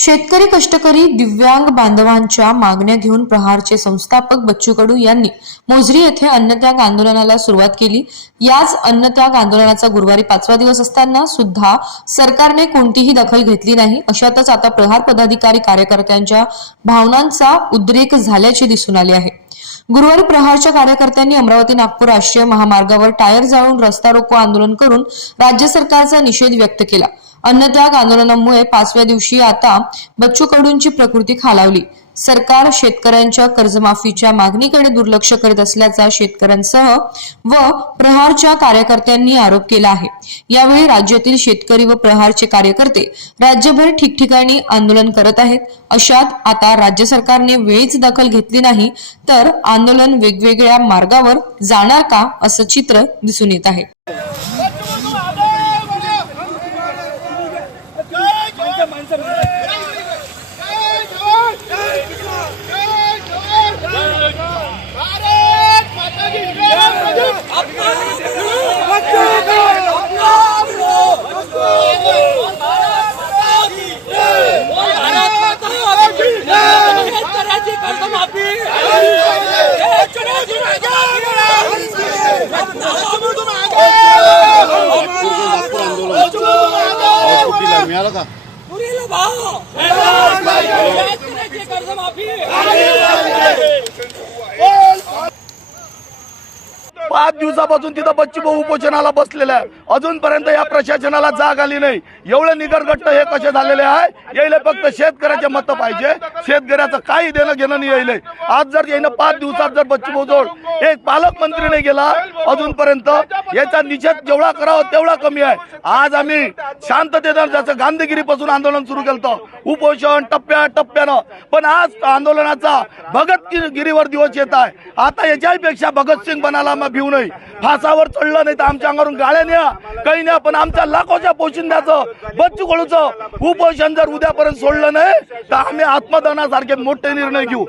शेतकरी, कष्टकरी, दिव्यांग बांधवांच्या मागण्या घेऊन प्रहारचे संस्थापक बच्चू कडू यांनी मोझरी येथे अन्नत्याग आंदोलनाला सुरुवात केली। याच अन्नत्याग आंदोलनाचा गुरुवारी 5वा दिवस असताना सुद्धा सरकारने कोणतीही दखल घेतली नाही। अशातच आता प्रहार पदाधिकारी कार्यकर्त्यांच्या भावनांचा उद्रेक झाल्याचे दिसून आले आहे। गुरुवारी प्रहारच्या कार्यकर्त्यांनी अमरावती नागपूर राष्ट्रीय महामार्गावर टायर जाळून रस्ता रोको आंदोलन करून राज्य सरकारचा निषेध व्यक्त केला। अन्नत्याग आंदोलनामुळे 5व्या दिवशी आता बच्चू कडूंची प्रकृती खालावली। सरकार शेतकऱ्यांच्या कर्जमाफीच्या मागणीकडे दुर्लक्ष करत असल्याचा शेतकऱ्यांसह व प्रहारच्या कार्यकर्त्यांनी आरोप केला आहे। यावेळी राज्यातील शेतकरी व प्रहारचे कार्यकर्ते राज्यभर ठिकठिकाणी आंदोलन करत आहेत। अशात आता राज्य सरकारने वेळीच दखल घेतली नाही तर आंदोलन वेगवेगळ्या मार्गावर जाणार का असं चित्र दिसून येत आहे। मिळालं का? 5 दिवसापासून तिथं बच्चू भाऊ उपोषणाला बसलेला आहे। अजूनपर्यंत या प्रशासनाला जाग आली नाही। एवढे निगरगट्ट हे कसे झालेले आहे? यायला फक्त शेतकऱ्याचे मत पाहिजे, शेतकऱ्याचं काही देणं घेणं नाही यायले। आज जर यायनं 5 दिवसात जर बच्चू भाऊ जवळ एक पालकमंत्री नाही गेला अजूनपर्यंत, याचा निषेध जेवढा करावा तेवढा कमी आहे। आज आम्ही शांततेनं जसं गांधीगिरीपासून आंदोलन सुरू केलं, उपोषण टप्प्याटप्प्यानं, पण आज आंदोलनाचा भगतगिरीवर दिवस येत आहे। आता याच्यापेक्षा भगतसिंग बनाला भिऊ नये, फासावर चढलं नाही तर आमच्या अंगावरून गाळ्या न्या, काही न्या, पण आमच्या लाखोच्या पोशिंद्याचं बच्चू कडूचं उपोषण जर उद्यापर्यंत सोडलं नाही तर आम्ही आत्मदहनासारखे मोठे निर्णय घेऊ।